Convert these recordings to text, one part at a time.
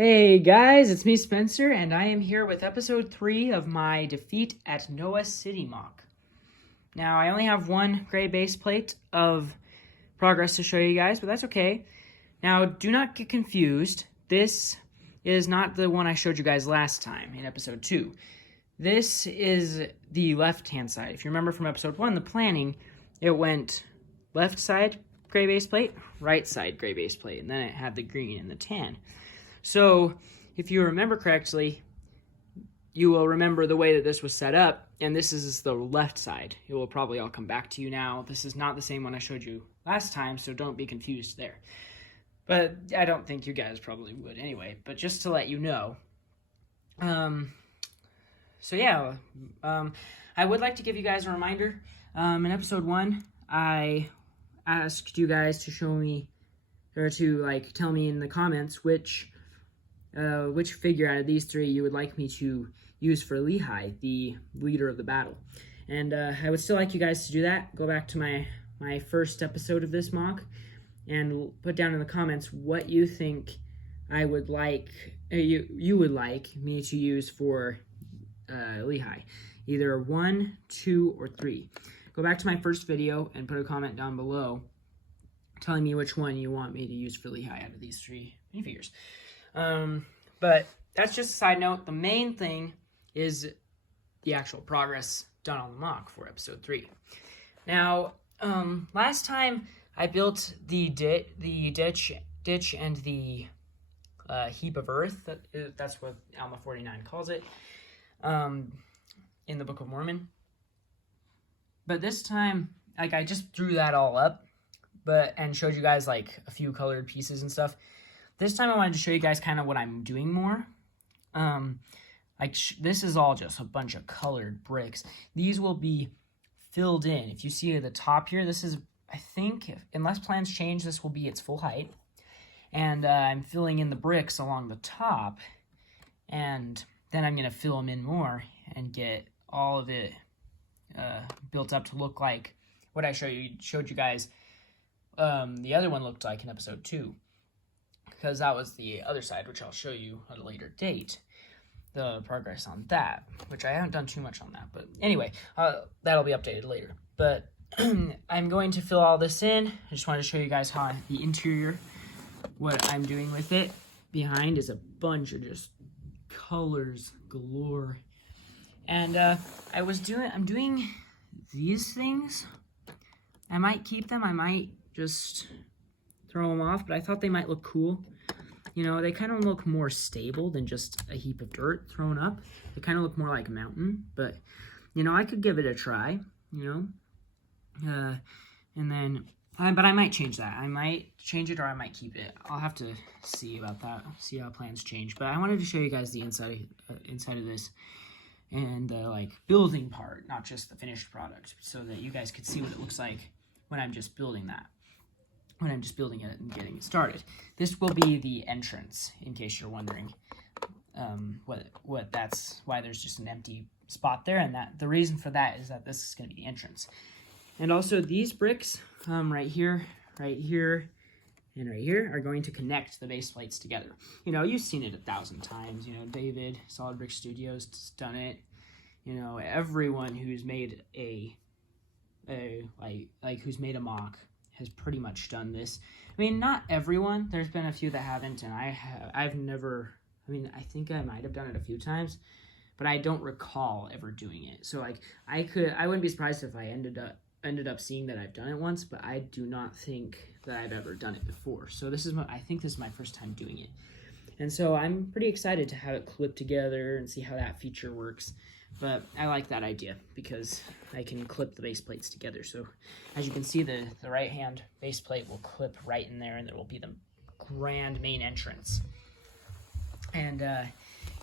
Hey guys, it's me Spencer, and I am here with episode 3 of my defeat at Noah City MOC. Now, I only have one gray base plate of progress to show you guys, but that's okay. Now, do not get confused. This is not the one I showed you guys last time in episode 2. This is the left-hand side. If you remember from episode 1, the planning, it went left side gray base plate, right side gray base plate, and then it had the green and the tan. So, if you remember correctly, you will remember the way that this was set up, and this is the left side. It will probably all come back to you now. This is not the same one I showed you last time, so don't be confused there. But I don't think you guys probably would anyway, but just to let you know. I would like to give you guys a reminder. In episode 1, I asked you guys to show me, or to tell me in the comments which figure out of these 3 you would like me to use for Lehi, the leader of the battle. And I would still like you guys to do that. Go back to my first episode of this MOC and put down in the comments what you think I would like, you would like me to use for Lehi. Either 1, 2, or 3. Go back to my first video and put a comment down below telling me which one you want me to use for Lehi out of these 3 minifigures. But that's just a side note. The main thing is the actual progress done on the MOC for episode 3. Now, last time I built the ditch and the heap of earth. That's what Alma 49 calls it in the Book of Mormon. But this time, I just threw that all up, and showed you guys a few colored pieces and stuff. This time I wanted to show you guys kind of what I'm doing more. This is all just a bunch of colored bricks. These will be filled in. If you see at the top here, this is, I think, unless plans change, this will be its full height. And I'm filling in the bricks along the top, and then I'm going to fill them in more and get all of it built up to look like what I showed you guys the other one looked like in episode 2. Because that was the other side, which I'll show you at a later date, the progress on that, which I haven't done too much on that. But anyway, that'll be updated later. But I'm going to fill all this in. I just wanted to show you guys how the interior, what I'm doing with it. Behind is a bunch of just colors galore. And I'm doing these things. I might keep them. I might just throw them off, but I thought they might look cool. You know, they kind of look more stable than just a heap of dirt thrown up. They kind of look more like a mountain, but, you know, I could give it a try, you know. But I might change that. I might change it or I might keep it. I'll have to see about that, see how plans change. But I wanted to show you guys the inside of this and the, building part, not just the finished product, so that you guys could see what it looks like when I'm just building that. When I'm just building it and getting it started. This will be the entrance, in case you're wondering why there's just an empty spot there, and that the reason for that is that this is going to be the entrance. And also these bricks right here, and right here are going to connect the base plates together. You know, you've seen it 1,000 times. You know, David, Solid Brick Studios, has done it. You know, everyone who's made who's made a MOC has pretty much done this. I mean, not everyone. There's been a few that haven't, and I've never. I mean, I think I might have done it a few times, but I don't recall ever doing it. So I wouldn't be surprised if I ended up seeing that I've done it once, but I do not think that I've ever done it before. So I think this is my first time doing it, and so I'm pretty excited to have it clip together and see how that feature works. But I like that idea because I can clip the base plates together. So as you can see, the right hand base plate will clip right in there, and there will be the grand main entrance. And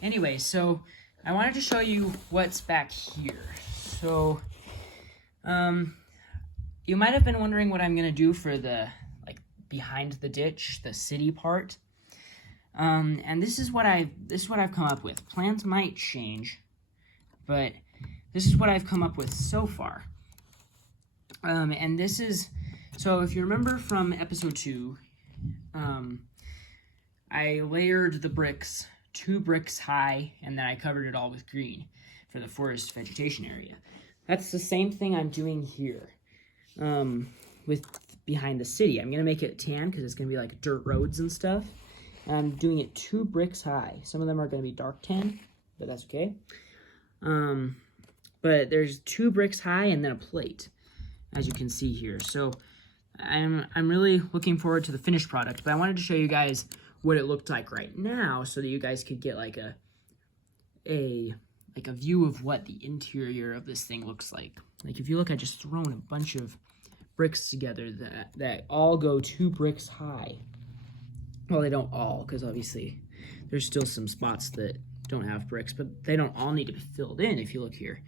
anyway, so I wanted to show you what's back here. So you might have been wondering what I'm going to do for the behind the ditch, the city part. And this is what I've come up with. Plans might change, but this is what I've come up with so far. And this is, so if you remember from episode 2, I layered the bricks 2 bricks high, and then I covered it all with green for the forest vegetation area. That's the same thing I'm doing here with behind the city. I'm going to make it tan because it's going to be like dirt roads and stuff. And I'm doing it 2 bricks high. Some of them are going to be dark tan, but that's okay. But there's 2 bricks high and then a plate, as you can see here. So I'm really looking forward to the finished product, but I wanted to show you guys what it looked like right now so that you guys could get like a view of what the interior of this thing looks like. Like if you look, I just thrown a bunch of bricks together that all go 2 bricks high. Well, they don't all, because obviously there's still some spots that don't have bricks, but they don't all need to be filled in if you look here.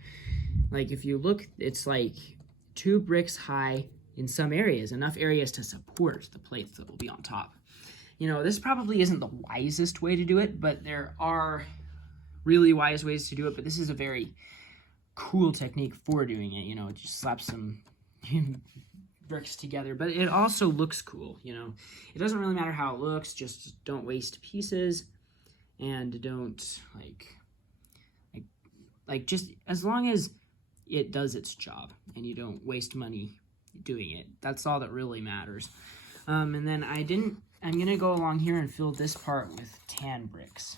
Like if you look, it's like 2 bricks high in some areas, enough areas to support the plates that will be on top. You know, this probably isn't the wisest way to do it, but there are really wise ways to do it, but this is a very cool technique for doing it. You know, just slap some bricks together, but it also looks cool. You know, it doesn't really matter how it looks, just don't waste pieces, and don't like just as long as it does its job and you don't waste money doing it. That's all that really matters. And then I'm gonna go along here and fill this part with tan bricks.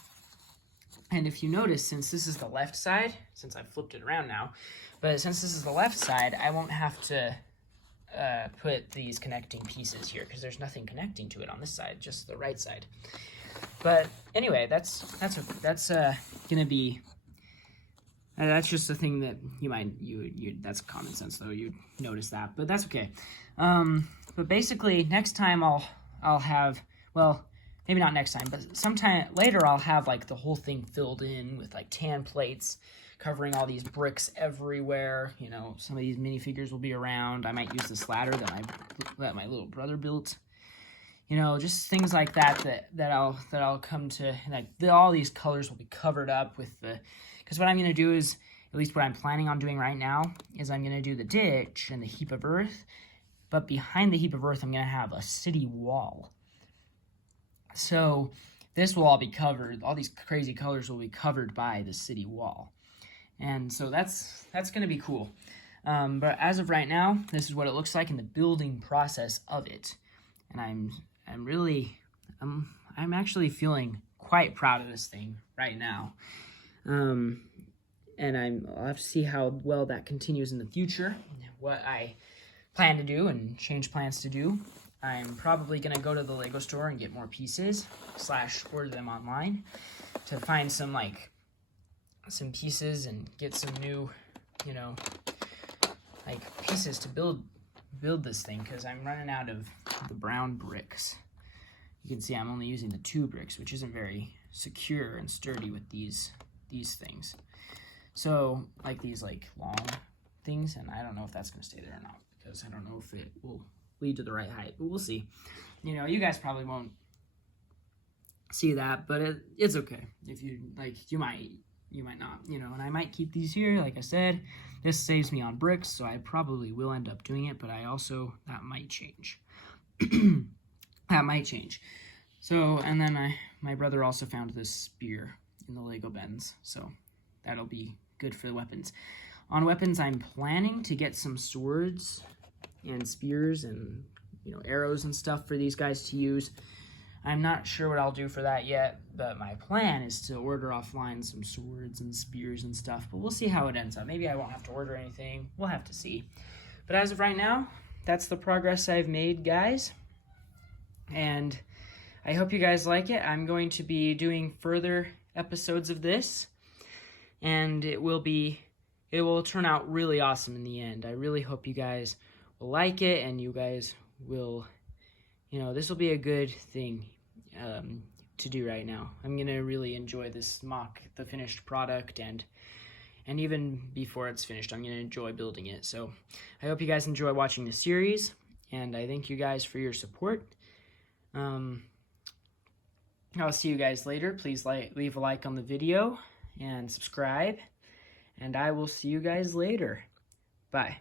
And if you notice, since this is the left side, since I've flipped it around now, but since this is the left side, I won't have to put these connecting pieces here because there's nothing connecting to it on this side, just the right side. But anyway, that's gonna be. That's just a thing that that's common sense though. You'd notice that, but that's okay. But basically, next time I'll have, well, maybe not next time, but sometime later I'll have like the whole thing filled in with like tan plates covering all these bricks everywhere. You know, some of these minifigures will be around. I might use this ladder that my little brother built. You know, just things like that I'll come to, like all these colors will be covered up with the. Because what I'm going to do is, at least what I'm planning on doing right now, is I'm going to do the ditch and the heap of earth. But behind the heap of earth, I'm going to have a city wall. So this will all be covered. All these crazy colors will be covered by the city wall. And so that's going to be cool. But as of right now, this is what it looks like in the building process of it. And I'm actually feeling quite proud of this thing right now. And I'll have to see how well that continues in the future, what I plan to do and change plans to do. I'm probably going to go to the Lego store and get more pieces, / order them online to find some pieces and get some new, you know, like pieces to build this thing, because I'm running out of the brown bricks. You can see I'm only using the 2 bricks, which isn't very secure and sturdy with these things. So like these like long things, and I don't know if that's going to stay there or not, because I don't know if it will lead to the right height, but we'll see. You know, you guys probably won't see that, but it's okay. If you like, you might not, you know, and I might keep these here. Like I said, this saves me on bricks, so I probably will end up doing it, but that might change. That might change. So, and then my brother also found this spear in the Lego bins, so that'll be good for the weapons. On weapons, I'm planning to get some swords and spears and, you know, arrows and stuff for these guys to use. I'm not sure what I'll do for that yet, but my plan is to order offline some swords and spears and stuff, but we'll see how it ends up. Maybe I won't have to order anything. We'll have to see. But as of right now, that's the progress I've made, guys. And I hope you guys like it. I'm going to be doing further episodes of this, and it will turn out really awesome in the end. I really hope you guys will like it, and you guys will, you know, this will be a good thing to do right now. I'm gonna really enjoy this MOC, the finished product, and even before it's finished, I'm gonna enjoy building it. So I hope you guys enjoy watching the series, and I thank you guys for your support. I'll see you guys later. Please leave a like on the video and subscribe, and I will see you guys later. Bye.